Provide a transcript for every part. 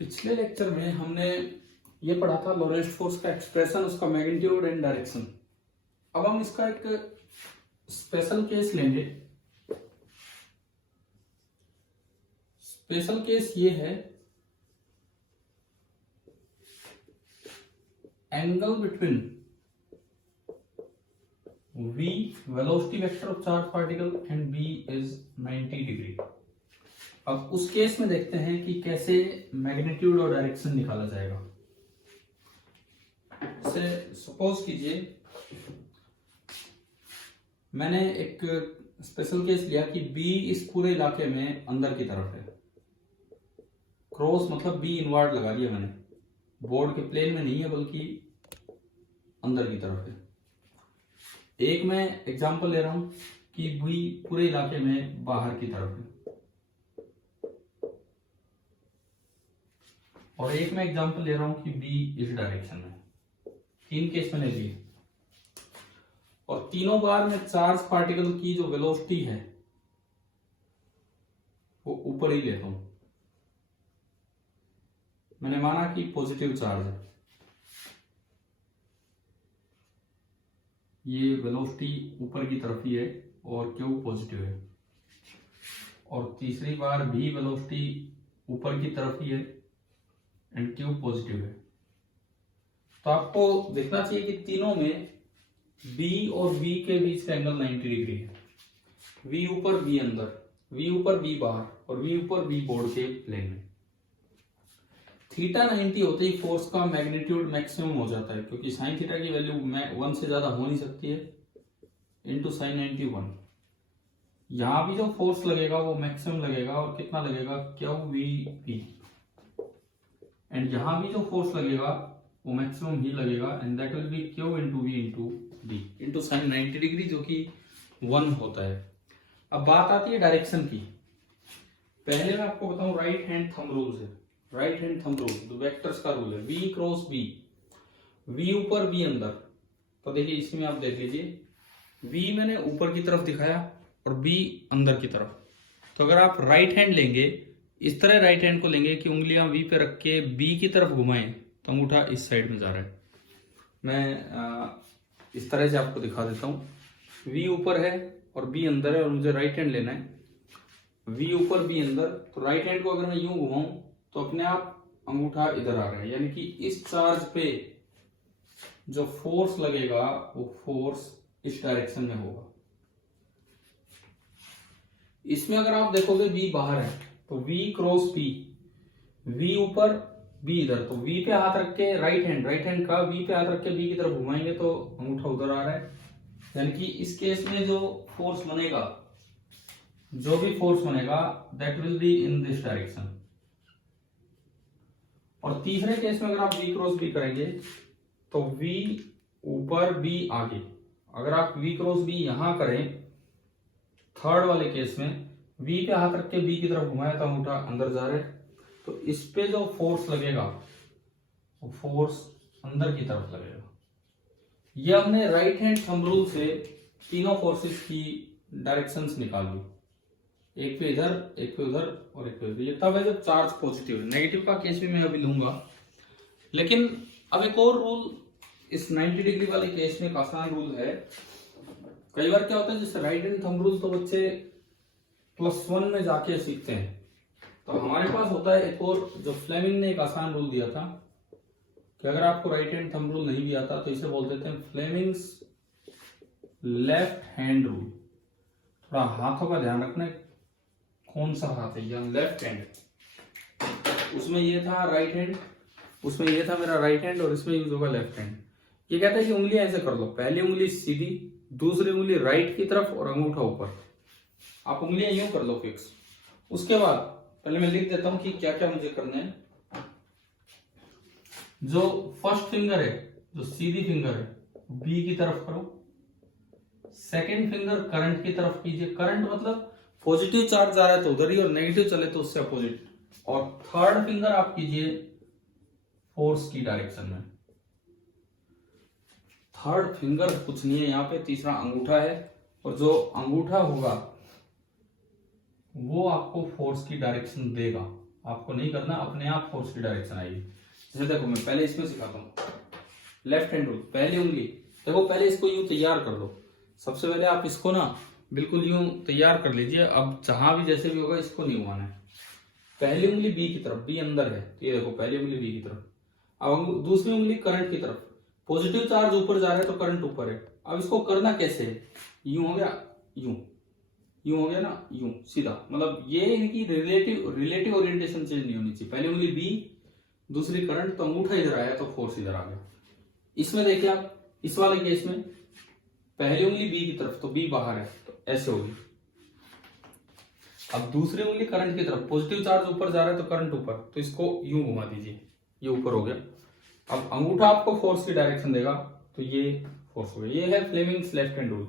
पिछले लेक्चर में हमने ये पढ़ा था लोरेंट्ज फोर्स का एक्सप्रेशन, उसका मैग्नीट्यूड एंड डायरेक्शन। अब हम इसका एक स्पेशल केस लेंगे। स्पेशल केस ये है angle between v velocity vector of charge particle and b is 90 degree. अब उस केस में देखते हैं कि कैसे मैग्नीट्यूड और डायरेक्शन निकाला जाएगा। जैसे सपोज कीजिए मैंने एक स्पेशल केस लिया कि b इस पूरे इलाके में अंदर की तरफ है। क्रॉस मतलब b इनवर्ड लगा लिया मैंने, बोर्ड के प्लेन में नहीं है बल्कि अंदर की तरफ है। एक मैं एग्जांपल ले रहा हूं कि b पूरे इलाके में बाहर की तरफ है, और एक मैं एग्जांपल ले रहा हूं कि b इस डायरेक्शन में। तीन केस मैंने लिए और तीनों बार मैं चार्ज पार्टिकल की जो वेलोसिटी है वो ऊपर ही लेता हूं। मैंने माना कि पॉजिटिव चार्ज है, ये वेलोसिटी ऊपर की तरफ ही है और क्यू पॉजिटिव है, और तीसरी बार भी वेलोसिटी ऊपर की तरफ ही है एंड क्यू पॉजिटिव है। तो आपको देखना चाहिए कि तीनों में B और B के बीच का एंगल 90 डिग्री है। V ऊपर B अंदर, V ऊपर B बाहर और V ऊपर B बोर्ड के प्लेन में। थीटा 90 होते ही फोर्स का मैग्नीट्यूड मैक्सिमम हो जाता है, क्योंकि साइन थीटा की वैल्यू 1 से ज्यादा हो नहीं सकती है, इंटू साइन 90 1। यहां भी जो फोर्स लगेगा वो मैक्सिमम लगेगा, और कितना लगेगा, क्यू वी पी। एंड यहां भी जो फोर्स लगेगा वो मैक्सिमम ही लगेगा, and that will be Q into V into D into sine 90 degree, जो कि 1 होता है। अब बात आती है डायरेक्शन की। पहले मैं आपको बताऊं राइट हैंड थंब रूल से। राइट हैंड थंब रूल तो वेक्टर्स का रूल है, v क्रॉस b, v ऊपर b अंदर। तो देखिए इसमें आप देख लीजिए, v मैंने ऊपर की तरफ दिखाया और b अंदर की तरफ। तो अगर आप राइट हैंड लेंगे, इस तरह राइट हैंड को लेंगे कि उंगलियां v पे रख के b की तरफ घुमाएं, तो अंगूठा इस साइड में जा रहा है। मैं इस तरह से आपको दिखा देता हूं। v ऊपर है और b अंदर है, और मुझे राइट हैंड लेना है। v ऊपर b अंदर, तो राइट हैंड को अगर मैं यूं घुमाऊं तो अपने आप अंगूठा इधर आ रहा है, यानी कि इस चार्ज पे जो फोर्स लगेगा वो फोर्स इस डायरेक्शन में होगा। इसमें अगर आप देखोगे b बाहर है तो v क्रॉस p, v ऊपर b इधर, तो v पे हाथ रख के राइट हैंड का v पे हाथ रख के b की तरफ घुमाएंगे तो अंगूठा उधर आ रहा है। यानी कि इस केस में जो फोर्स बनेगा, जो भी फोर्स बनेगा that will be in this direction. और तीसरे केस में अगर आप v क्रॉस b करेंगे तो v ऊपर b आगे। अगर आप v क्रॉस b यहां करें, थर्ड वाले केस में v पे हाथ रख के b की तरफ घुमाया तो अंगूठा अंदर जा रहा है, तो इस पे जो फोर्स लगेगा वो फोर्स अंदर की तरफ लगेगा। ये हमने राइट हैंड थंब रूल से तीनों फोर्सेस की डायरेक्शंस निकाल ली, एक पे इधर, एक पे उधर और एक पे उधर। ये तब है जब चार्ज पॉजिटिव है। नेगेटिव का केस भी मैं अभी लूंगा, लेकिन अब एक और रूल इस 90 डिग्री वाले केस में एक आसान रूल है। कई बार क्या होता है, जैसे राइट हैंड थंब रूल तो बच्चे +1 में जाके सीखते हैं, तो हमारे पास होता है एक और, जो फ्लेमिंग ने एक आसान रूल दिया था कि अगर आपको राइट हैंड थंब रूल नहीं भी आता तो इसे बोल देते हैं फ्लेमिंग्स लेफ्ट हैंड रूल। थोड़ा हाथों का ध्यान रखना, कौन सा हाथ है, या लेफ्ट हैंड। उसमें ये था राइट हैंड, उसमें ये था मेरा राइट हैंड, और इसमें यूज होगा लेफ्ट हैंड। ये कहता है कि उंगलियां ऐसे कर लो, पहली उंगली सीधी, दूसरी उंगली राइट की तरफ और अंगूठा ऊपर। आप उंगलियां यूं कर लो फिक्स। उसके बाद पहले मैं लिख देता हूं कि क्या क्या मुझे करना है। जो फर्स्ट फिंगर है, जो सीधी फिंगर है, बी की तरफ करो। सेकेंड फिंगर करंट की तरफ कीजिए। करंट मतलब पॉजिटिव चार्ज जा रहा है तो उधर ही, और नेगेटिव चले तो उससे अपोजिट। और थर्ड फिंगर आप कीजिए फोर्स की डायरेक्शन में। थर्ड फिंगर कुछ नहीं है यहाँ पे, तीसरा अंगूठा है, और जो अंगूठा होगा वो आपको फोर्स की डायरेक्शन देगा। आपको नहीं करना, अपने आप फोर्स की डायरेक्शन आएगी। जैसे देखो मैं पहले इसमें सिखाता हूँ, लेफ्ट हैंड रूल, पहली उंगली देखो, पहले इसको यूं तैयार कर लो। सबसे पहले आप इसको ना बिल्कुल यूं तैयार कर लीजिए। अब जहां भी जैसे भी होगा इसको नहीं घुमाना है। पहली उंगली बी की तरफ, बी अंदर है, तो ये देखो पहली उंगली बी की तरफ। अब दूसरी उंगली करंट की तरफ, पॉजिटिव चार्ज ऊपर जा रहा है तो करंट ऊपर है। अब इसको करना कैसे है, यूं हो गया, यूं यूं हो गया ना, यूं सीधा, मतलब ये इनकी रिलेटिव ओरिएंटेशन चेंज नहीं होनी चाहिए। पहली उंगली बी, दूसरी करंट, तो अंगूठा इधर आया तो फोर्स इधर आ गया। इसमें देखिए आप, इस वाले केस में पहली उंगली बी की तरफ तो बी बाहर है, तो ऐसे होगी। अब दूसरी उंगली करंट की तरफ, पॉजिटिव चार्ज ऊपर जा रहा है तो करंट ऊपर, तो इसको यूं घुमा दीजिए, ये ऊपर हो गया। अब अंगूठा आपको फोर्स की डायरेक्शन देगा, तो ये फोर्स हो गया। ये है फ्लेमिंग्स लेफ्ट हैंड रूल।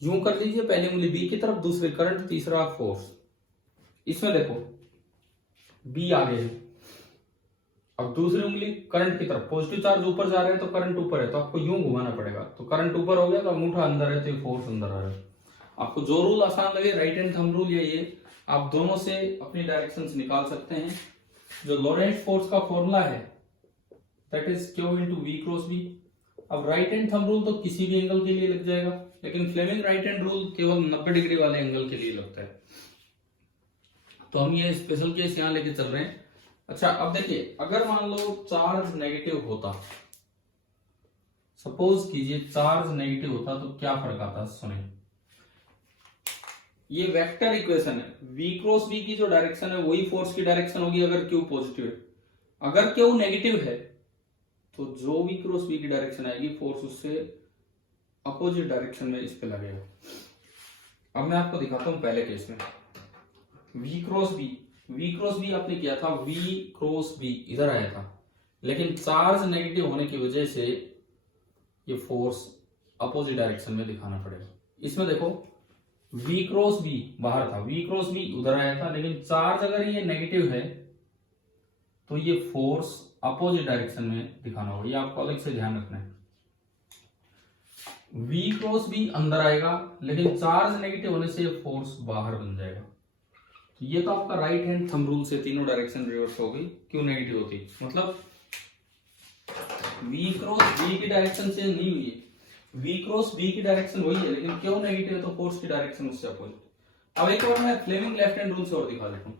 यूं कर लीजिए, पहली उंगली बी की तरफ, दूसरी करंट, तीसरा फोर्स। इसमें देखो बी आगे है, अब दूसरी उंगली करंट की तरफ, पॉजिटिव चार्ज ऊपर जा रहा है तो करंट ऊपर है, तो आपको यूं घुमाना पड़ेगा। तो करंट ऊपर हो गया तो अंगूठा अंदर है, तो ये फोर्स अंदर आ रहा है। आपको जो रूल आसान लगे, राइट हैंड थंब रूल या ये, आप दोनों से अपनी डायरेक्शंस निकाल सकते हैं। जो लोरेंट्ज फोर्स का फॉर्मूला है that is Q into V cross V। अब राइट हैंड थंब रूल तो किसी भी एंगल के लिए लग जाएगा, लेकिन फ्लेमिंग राइट हैंड रूल केवल 90 डिग्री वाले एंगल के लिए लगता है। तो हम ये स्पेशल केस यहां लेके चल रहे हैं। अच्छा अब देखिए, अगर मान लो चार्ज नेगेटिव होता, सपोज कीजिए चार्ज नेगेटिव होता, तो क्या फर्क आता, सुने। ये वेक्टर इक्वेशन है, V क्रॉस V की जो डायरेक्शन है वही फोर्स की डायरेक्शन होगी अगर Q पॉजिटिव है। अगर Q नेगेटिव है तो जो V क्रॉस V की डायरेक्शन आएगी, फोर्स उससे अपोजिट डायरेक्शन में इस पे लगेगा। अब मैं आपको दिखाता हूं पहले केस में, V क्रॉस V आपने किया था, V क्रॉस V इधर आया था, लेकिन चार्ज नेगेटिव होने की वजह से ये फोर्स अपोजिट डायरेक्शन में दिखाना पड़ेगा। इसमें देखो V क्रॉस V बाहर था, V क्रॉस V उधर आया था, लेकिन चार्ज अगर ये नेगेटिव है तो ये फोर्स अपोजिट डायरेक्शन में दिखाना होगा। ये आपको अलग से ध्यान रखना है। V क्रॉस V अंदर आएगा, लेकिन चार्ज नेगेटिव होने से फोर्स बाहर बन जाएगा। तो ये तो आपका राइट हैंड थंब रूल से तीनों डायरेक्शन रिवर्स हो गई, क्यों नेगेटिव होती, मतलब V क्रॉस V की डायरेक्शन चेंज नहीं हुई है, V क्रॉस V की डायरेक्शन वही है, लेकिन क्यों नेगेटिव है तो फोर्स की डायरेक्शन उससे अपोजिट। अब एक बार मैं फ्लेमिंग लेफ्ट हैंड रूल से और दिखा देता हूं।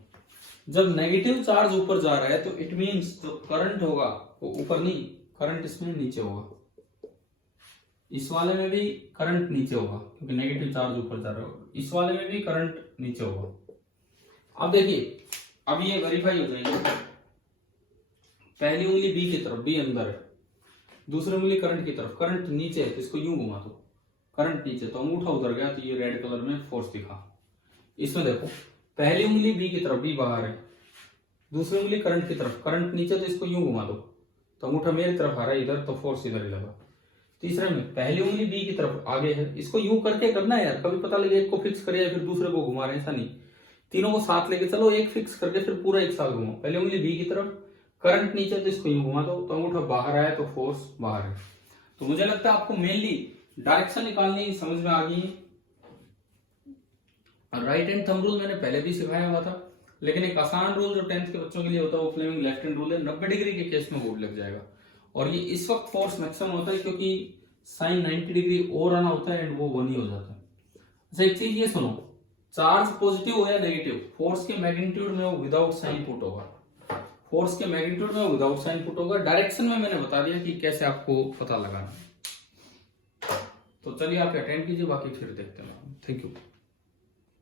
जब नेगेटिव चार्ज ऊपर जा रहा है तो इट मींस जो करंट होगा वो ऊपर नहीं, करंट इसमें नीचे होगा। इस वाले में भी करंट नीचे होगा क्योंकि नेगेटिव चार्ज ऊपर जा रहा होगा, इस वाले में भी करंट नीचे होगा। अब देखिए, अब ये वेरीफाई हो जाएंगे। पहली उंगली बी की तरफ, बी अंदर है, दूसरी उंगली करंट की तरफ, करंट नीचे है तो इसको यूं घुमा दो, करंट नीचे, तो अंगूठा उधर गया तो ये रेड कलर में फोर्स दिखा। इसमें देखो पहली उंगली बी की तरफ, बी बाहर है, दूसरी उंगली करंट की तरफ, करंट नीचे, तो इसको यूं घुमा दो तो अंगूठा मेरी तरफ आ रहा है इधर, तो फोर्स इधर ही लगा। तीसरे में पहली उंगली बी की तरफ आगे है, इसको यूं करके करना है यार, कभी पता लगे एक को फिक्स करिए फिर दूसरे को घुमा रहे हैं, ऐसा नहीं, तीनों को साथ लेके चलो, एक फिक्स करके फिर पूरा एक साथ घुमाओ। पहली उंगली बी की तरफ, करंट नीचे, तो इसको यूं घुमा दो तो अंगूठा बाहर आया तो फोर्स बाहर है। तो मुझे लगता है आपको मेनली डायरेक्शन निकालनी समझ में आ गई है। राइट हैंड थंब रूल मैंने पहले भी सिखाया हुआ था, लेकिन एक आसान रूल जो 10th के बच्चों के लिए होता है वो फ्लेमिंग लेफ्ट हैंड रूल है। 90 डिग्री के केस में बोर्ड लग जाएगा, और ये इस वक्त फोर्स मैक्सिमम होता है क्योंकि साइन 90 डिग्री और आना होता है एंड वो 1 ही हो जाता है। अच्छा एक चीज ये सुनो, चार्ज पॉजिटिव हो या नेगेटिव, फोर्स के मैग्नीट्यूड में वो विदाउट साइन पुट होगा, फोर्स के मैग्नीट्यूड में विदाउट साइन पुट होगा। डायरेक्शन में मैंने बता दिया कि कैसे आपको पता लगाना। तो चलिए आप अटेंड कीजिए, बाकी फिर देखते हैं। Thank you.